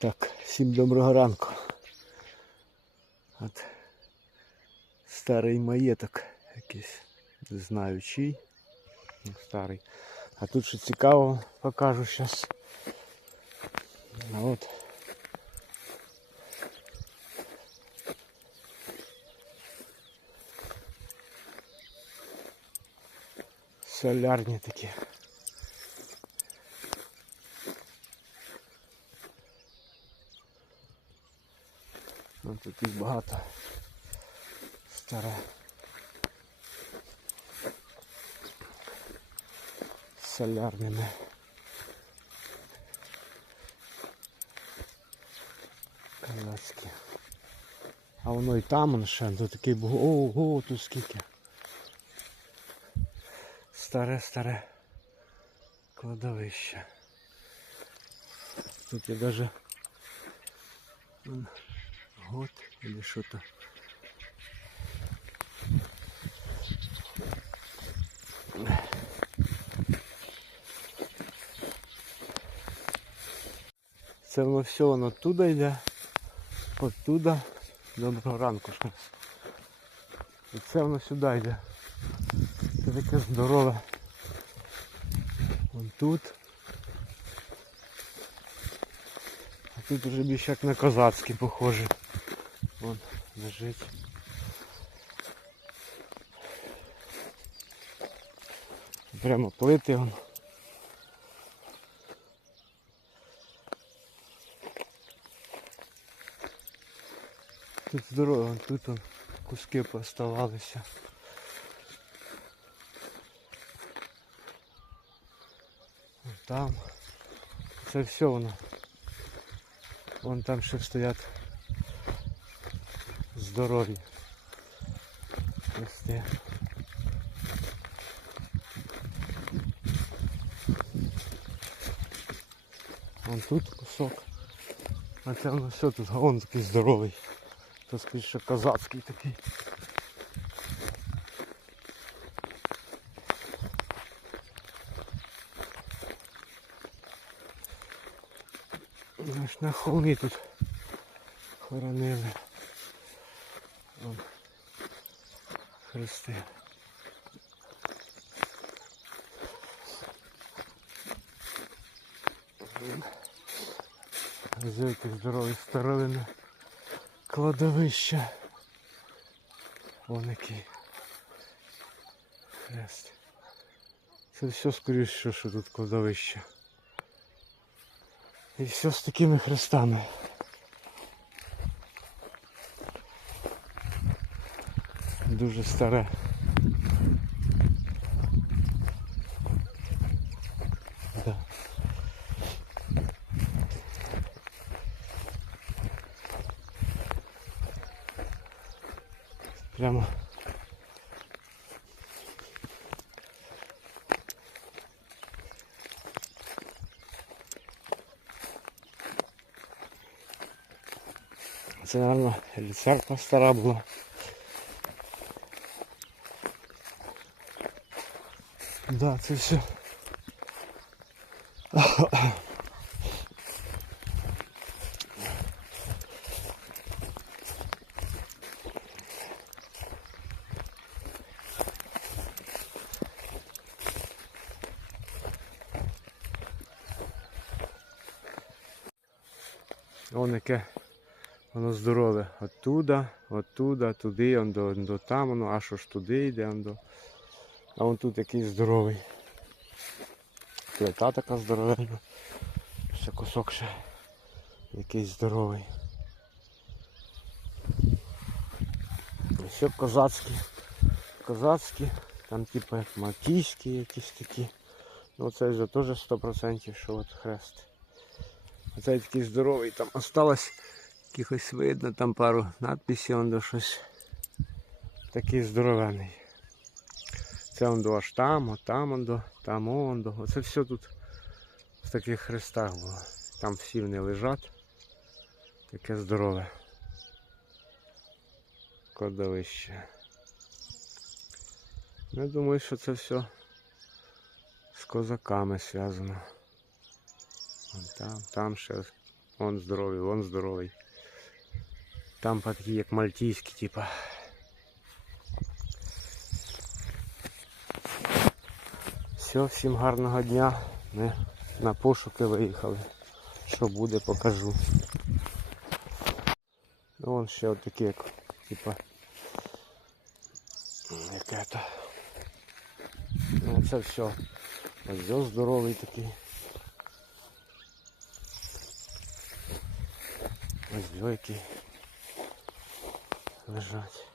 Так, всім доброго ранку. От старий маєток якийсь. Не знаю чий. Ну, Старий. А тут що цікаво покажу зараз. От. Солярні такі. Тут їх багато. Старе. Солярними. Казацькі. А воно і там он ще, тут такий був. Ого, тут скільки. Старе, старе кладовище. Тут я даже год или что-то. Це воно все воно оттуда йде, оттуда. Доброго ранку. ще раз. І це воно сюди йде. Це таке здорове. Вон тут. А тут уже більше як на козацький похоже. Вон лежить. Прямо плити вон. Тут здорово, тут вон куски поставалися. Там. Це все воно. Вон там ще стоять здорові. Хрести. Вон тут кусок. А це воно все тут, вон такий здоровий. То що козацький такий. Аж на холмі тут хоронили. Хрести. Зойки здорові старовини. Кладовище. Вон який. Хрест. Це все скоріше, що тут кладовище. І все з такими хрестами. Дуже старе. Да. Прямо. Це, наверное, церква стара була. Да, це все. Вон яке воно здорове. Оттуда, оттуда, туди, он до, до там, воно аж аж туди йде. Он до... А вон тут який здоровий. Плита така здоровенна. Ще кусок ще якийсь здоровий. Все козацькі. Козацькі, там типу як макійські якісь такі. Ну це вже теж 100% що от хрест. Оцей такий здоровий, там осталось якихось видно, там пару надписів он до щось. Такий здоровений. Це он до аж там, там он до, там он до. Оце все тут в таких хрестах було. Там всі вони лежать. Таке здорове. Кладовище. Ну, Я думаю, що це все з козаками зв'язано. Вон Там, там ще Вон здоровий, вон здоровий. Там такі, як мальтійські, типа. Все, всім гарного дня. Ми на пошуки виїхали. Що буде, покажу. Ну, вон ще отакі, як, типа. Яке то. Ну, це все. Ось здоровий такий. Ось двойки лежать.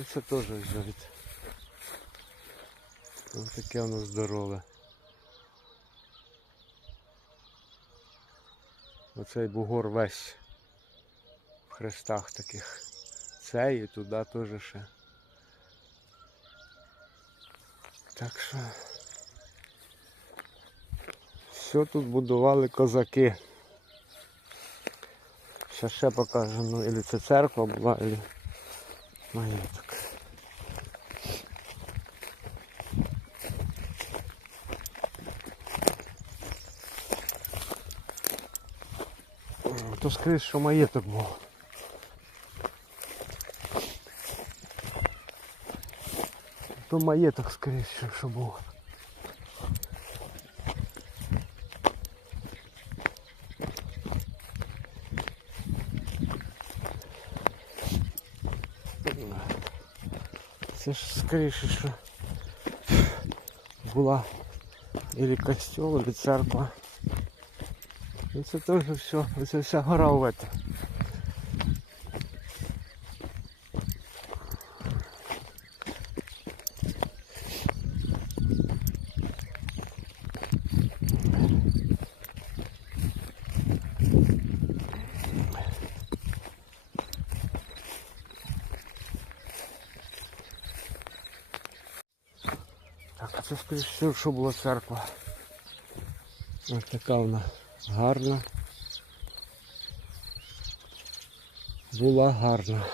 Ну це теж ось. Ось таке воно здорове. Оцей бугор весь в хрестах таких. Цей і туди теж ще. Так що все тут будували козаки. Ще ще покажу, ну или це церква була, или маєток. То скрізь, що маєток був. То маєток скоріше, що, що був. Це ж скоріше, що була или костел, или церква. І це теж все, це вся гора в это. Так, а це скоріше, що була церква. Ось така вона гарна. Була гарна.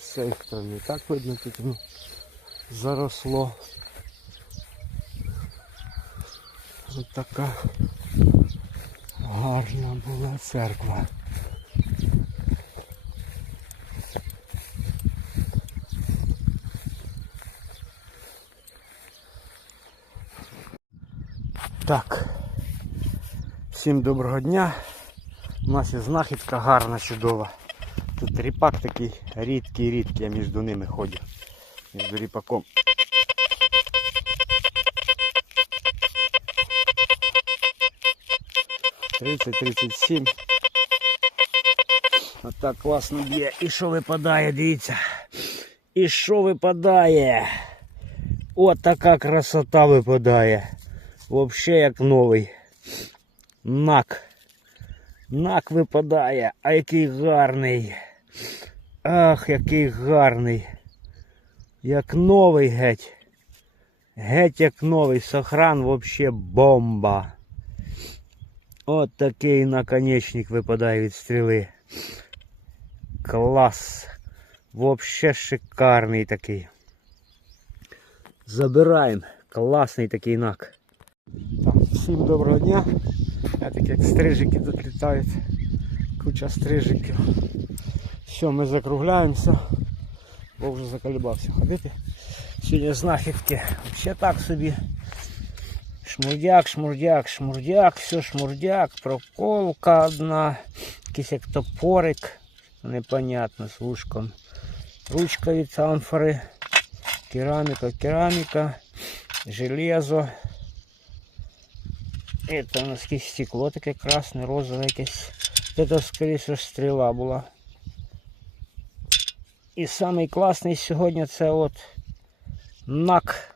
З цієї сторони так видно, тут ну, заросло. Ось така гарна була церква. Так. Всім доброго дня. У нас є знахідка гарна, чудова. Тут ріпак такий рідкий, рідкий, я між ними ходжу. Між ріпаком. Тридцять, тридцять сім. Отак класно б'є. І що випадає, дивіться. І що випадає? От така красота випадає. Вообще як новий. Нак. Нак випадає, а який гарний. Ах, який гарний. Як новий геть. Геть як новий. Сохран вообще бомба. От такий наконечник випадає від стріли. Клас. Вообще шикарний такий. Забираємо. Класний такий нак. Так, всім доброго дня. Я так стрижики тут літають. Куча стрижиків. Все, ми закругляємося, бо вже заколебався ходити. Сьогодні знахідки. Ще так собі. Шмурдяк, шмурдяк, шмурдяк, все шмурдяк, проколка одна, якийсь як топорик, непонятно, з вушком. Ручка від амфори, кераміка, кераміка, железо. Это у нас якесь стекло таке красне, розове якесь. Це, скоріше, стріла була. І самий класний сьогодні це от нак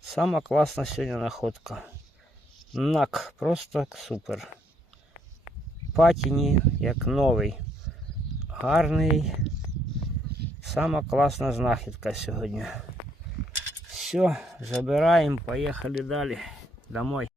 Сама класна сьогодні находка. Нак, просто супер. Патіні, як новий. Гарний. Сама класна знахідка сьогодні. Все, забираємо, поїхали далі. Домой.